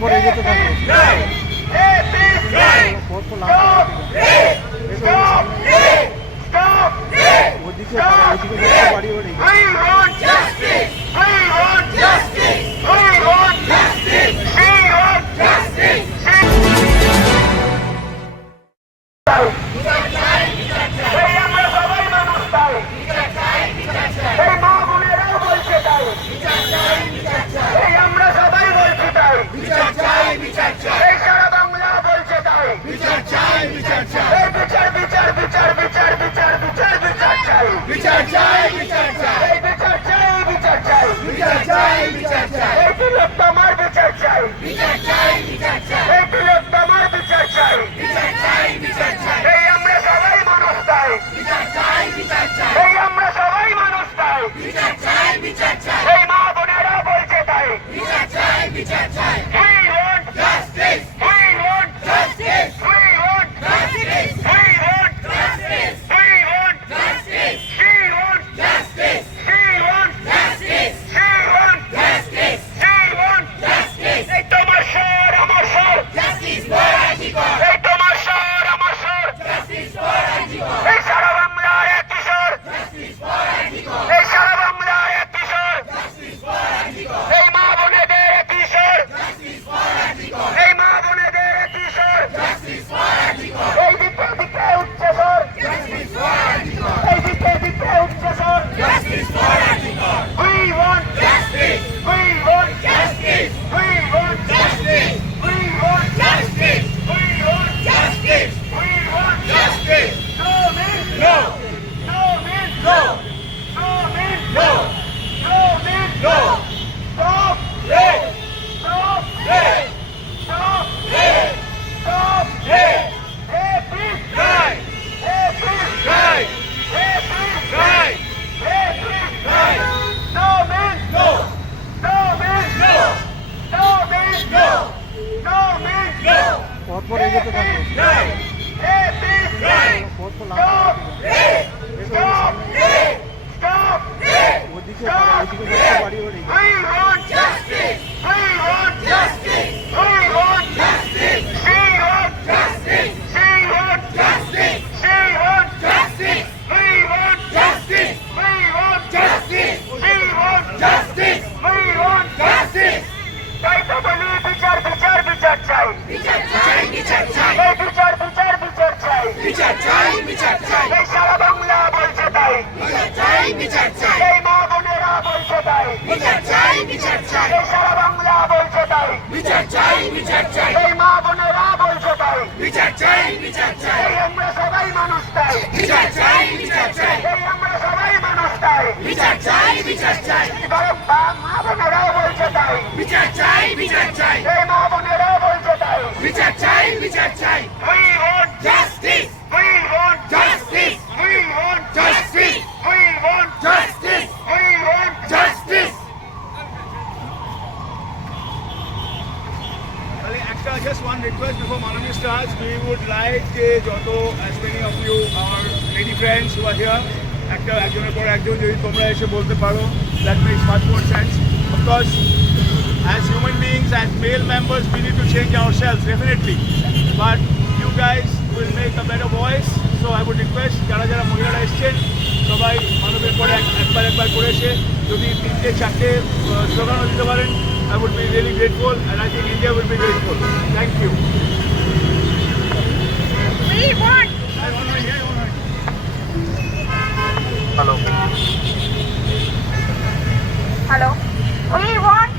পরপর এগোতে থাকো। পরপর ওদিকে বাড়ি ওড়ে পরপর এগোতে থাকো। ওদিকে বাড়ি ওড়ে সারা বাংলা বলছে তাই, এই মা বোনেরা বলছে তাই, সারা বাংলা বলছে তাই, এই মা বোনেরা বলছে তাই, এই আমরা সবাই মানুষ তাই, এই আমরা সবাই মানুষ তাই, মা বোনেরাও বলছে তাই, এই মা বোনেরাও বলছে তাই, we want justice, we want justice, we want justice, we want justice, we want justice. Just one request before Manami starts. We would like Joto, as many of you, our lady friends who are here, একজনের পর একজন যদি তোমরা এসে বলতে পারো, that makes much more sense. Of course, as human beings, as male members, we need to change ourselves, definitely. But you guys will make a better voice. So I would request যারা যারা মহিলারা এসছেন সবাই মানবের পরে একবার করে এসে যদি 3-4 স্লোগানও দিতে পারেন, I would be really grateful, and I think India will be grateful. Thank you. We want. Hello. Hello. We want